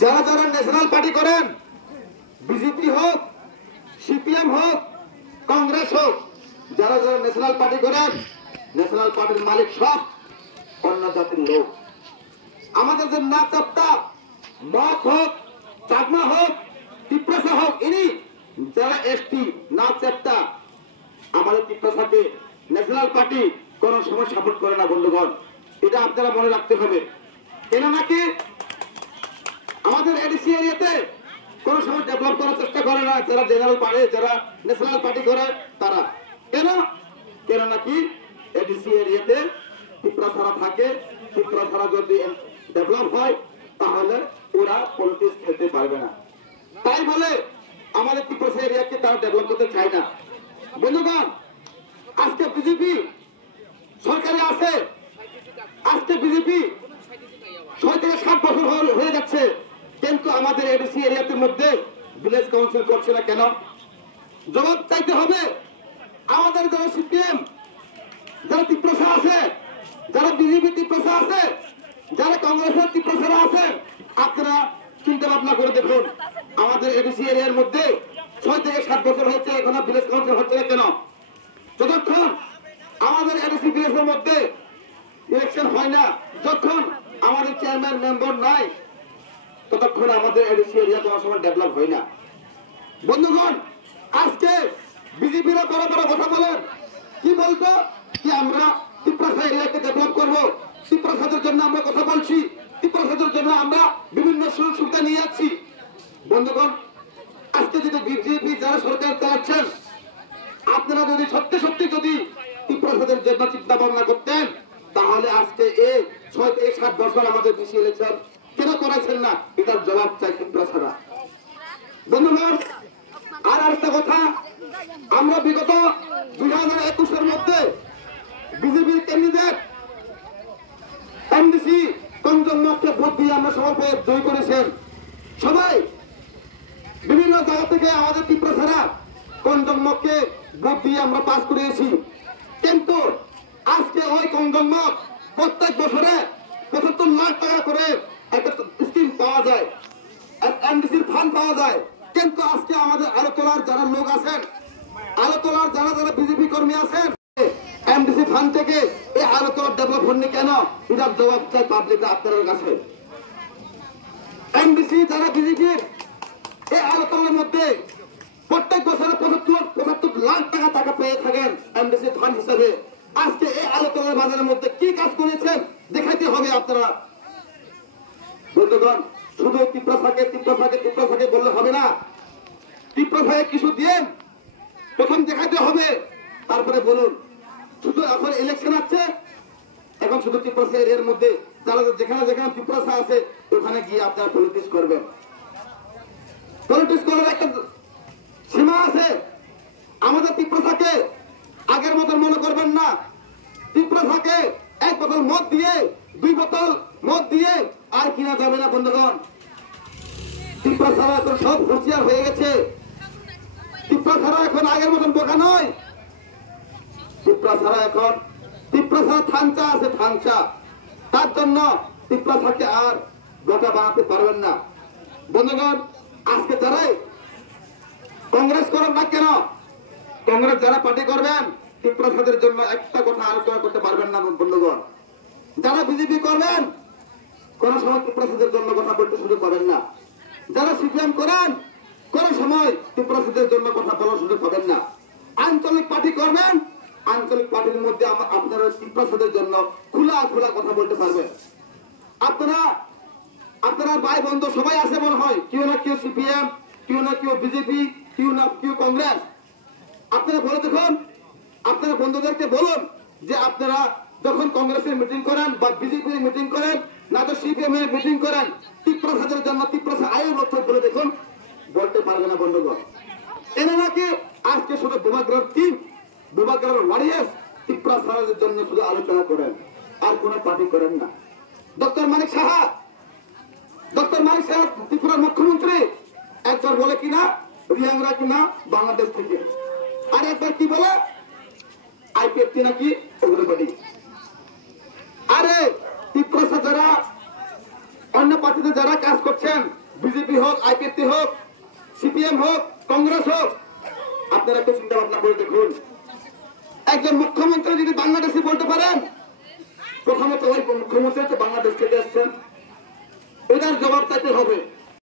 যারা যারা national party করেন, বিজেপি হোক, সিপিএম হোক, কংগ্রেস হোক, যারা যারা ন্যাশনাল পার্টি করেন, ন্যাশনাল পার্টির মালিক সব অন্য জাতির লোক। আমাদের যে না চাপটা মগ হোক, চাকমা হোক, তিপ্রাসা হোক, ইনি যারা এসটি না চাপটা আমাদের তিপ্রাসাকে ন্যাশনাল পার্টি কোন সময় সাপোর্ট করে না বন্ধুগণ, এটা আপনারা মনে রাখতে হবে। কেন নাকি আমাদের এডিসি এরিয়াতে কোন সময় ডেভেলপ করার চেষ্টা করে না যারা জেনারেল পার্টি, যারা ন্যাশনাল পার্টি করে তারা। কেন নাকি এডিসি এরিয়াতে তিপ্রাসারা থাকে, তিপ্রাসারা যদি ডেভেলপ হয় তাহলে ওরা পলিটিক্স খেলতে পারবে না, তাই বলে আমাদের তিপ্রাসা এরিয়াকে তারা ডেভেলপ করতে চায় না। বন্ধুগণ, আজকে বিজেপি সরকারে আছে, আজকে বিজেপি 6 থেকে 7 বছর হয়ে যাচ্ছে, কিন্তু আমাদের এডিসি এরিয়াতে মধ্যে ভিলেজ কাউন্সিল করছে না কেন? জবাব চাইতে হবে। আমাদের যারা সিপিএম, যারা তিপ্রাসা আছে, যারা বিজেপি তিপ্রাসা আছে, যারা কংগ্রেসের তিপ্রাসারা আছে, আপনারা চিন্তা ভাবনা করে দেখুন আমাদের এডিসি এরিয়ার মধ্যে 6 থেকে 7 বছর হচ্ছে এখনো ভিলেজ কাউন্সিল হচ্ছে না কেন? যতক্ষণ আমাদের এডিসি ভিলেজের মধ্যে ইলেকশন হয় না, যখন আমাদের চেয়ারম্যান মেম্বার নাই, ততক্ষণ আমাদের এডিসি এরিয়া কোনো সময় ডেভেলপ হয় না। বন্ধুগণ, আজকে বিজেপিরা বড় বড় কথা বলেন, কি বলতো কি আমরা তিপ্রাসা এরিয়াকে ডেভেলপ করবো, তিপ্রাসাদের জন্য আমরা কথা বলছি, তিপ্রাসাদের জন্য আমরা বিভিন্ন সুযোগ সুবিধা নিয়ে যাচ্ছি। বন্ধুগণ, আজকে যদি বিজেপি যারা সরকার চালাচ্ছেন, আপনারা যদি সত্যি সত্যি যদি তিপ্রাসাদের জন্য চিন্তা ভাবনা করতেন, তাহলে আজকে এই 6 থেকে 7 বছর আমাদের ডিসি ইলেকশন কেন করাচ্ছেন না, এটার জবাব চাই তিপ্রাসারা। বন্ধুগণ, আর একটা কথা, আমরা বিগত 2021-এর মধ্যে বিজেপির ক্যান্ডিডেট এমডিসি কঞ্জনকে ভোট দিয়ে আমরা সবাই জয় করেছেন। সবাই বিভিন্ন জায়গা থেকে আমাদের তিপ্রাসারা কঞ্জনকে ভোট দিয়ে আমরা পাস করিয়েছি, কিন্তু আজকে ওই কঞ্জনক প্রত্যেক বছরে 75 লাখ টাকা করে একটা স্কিম পাওয়া যায়, এমডিসির ফান্ড পাওয়া যায়, কিন্তু আজকে আমাদের আলোচনার যারা লোক আছেন, আলোচনার যারা যারা বিজেপি কর্মী আছেন, এমডিসি ফান্ড থেকে এই আলোচনার ডেভেলপ হয়নি কেন, এটার জবাব চাই পাবলিক আপনাদের কাছে। এমডিসি যারা বিজেপির এই আলোচনার মধ্যে প্রত্যেক বছরে 75 লাখ টাকা পেয়ে থাকেন এমডিসি ফান্ড হিসেবে, আজকে এই আলোচনার বাজারের মধ্যে কি কাজ করেছেন দেখাইতে হবে আপনারা। বন্ধুগণ, শুধু তিপ্রাসাকে বললে হবে না, তিপ্রাসাকে কিছু দিয়ে প্রথম দেখাইতে হবে, তারপরে বলুন। শুধু এখন ইলেকশন আছে, এখন শুধু তিপ্রাসা এরিয়ার মধ্যে যারা যেখানে যেখানে তিপ্রাসা আছে ওখানে গিয়ে আপনারা পলিটিক্স করবেন। পলিটিক্স করার একটা সীমা আছে। আমাদের তিপ্রাসাকে আগের মতন মনে করবেন না। তিপ্রাসাকে 1 বোতল মদ দিয়ে 2 বোতল মদ দিয়ে আর কিনা যাবে না বন্ধুগণ। তিপ্রাসারা এখন সব হুঁশিয়ার হয়ে গেছে। তিপ্রাসারা এখন আগের মতন বোকা নয়। তিপ্রাসারা থানচা আছে, থানচা। তার জন্য তিপ্রাসাকে আর গোটা বানাতে পারবেন না বন্ধুগণ। আজকে যারাই কংগ্রেস করেন না কেন, কংগ্রেস যারা পার্টি করবেন, তিপ্রাসাদের জন্য একটা কথা আলোচনা করতে পারবেন না বন্ধুগণ। যারা বিজেপি করবেন, কোন সময় তিপ্রাসাদের জন্য কথা বলতে সুযোগ পাবেন না। যারা সিপিএম করেন, কোন সময় তিপ্রাসাদের জন্য কথা বলার সুযোগ পাবেন না। আঞ্চলিক পার্টি করবেন, আঞ্চলিক পার্টির মধ্যে আপনারা প্রসাদের জন্য খোলা খোলা কথা বলতে পারবেন। আপনারা ভাই বন্ধু সবাই আছে মনে হয়, কেউ না কেউ সিপিএম, কেউ না কেউ বিজেপি, কেউ না কেউ কংগ্রেস। আপনারা বলে দেখুন, আপনারা বন্ধুদেরকে বলুন যে আপনারা যখন কংগ্রেসের মিটিং করেন বা বিজেপির মিটিং করেন না তো সিপিএম এর মিটিং করেন, তীব্রসাদের জন্য তীব্রসা আয়ের লক্ষ্য বলে দেখুন, বলতে পারবে না বন্ধুগণ। এনে নাকি আজকে শুধু বুবাগ্রার টিম, বুবাগ্রার ওয়ারিয়ার্স তীব্রসাদের জন্য শুধু আলোচনা করেন, আর কোন পার্টি করেন না। ডক্টর মানিক সাহা ত্রিপুরার মুখ্যমন্ত্রী একবার বলে কিনা রিয়াংরা কিনা বাংলাদেশ থেকে, আর একবার কি বলে আইপিএফটি নাকি উগ্রবাদী। আরে তীব্রসা যারা অন্য পার্টিতে যারা কাজ করছেন, বিজেপি হোক, আইপিএফটি হোক, সিপিএম হোক, কংগ্রেস হোক, আপনারা একটু চিন্তা ভাবনা করে দেখুন। একজন মুখ্যমন্ত্রী যদি বাংলাদেশে বলতে পারেন, প্রথমত ওই মুখ্যমন্ত্রী বাংলাদেশ থেকে আসছেন, এটার জবাব চাইতে হবে।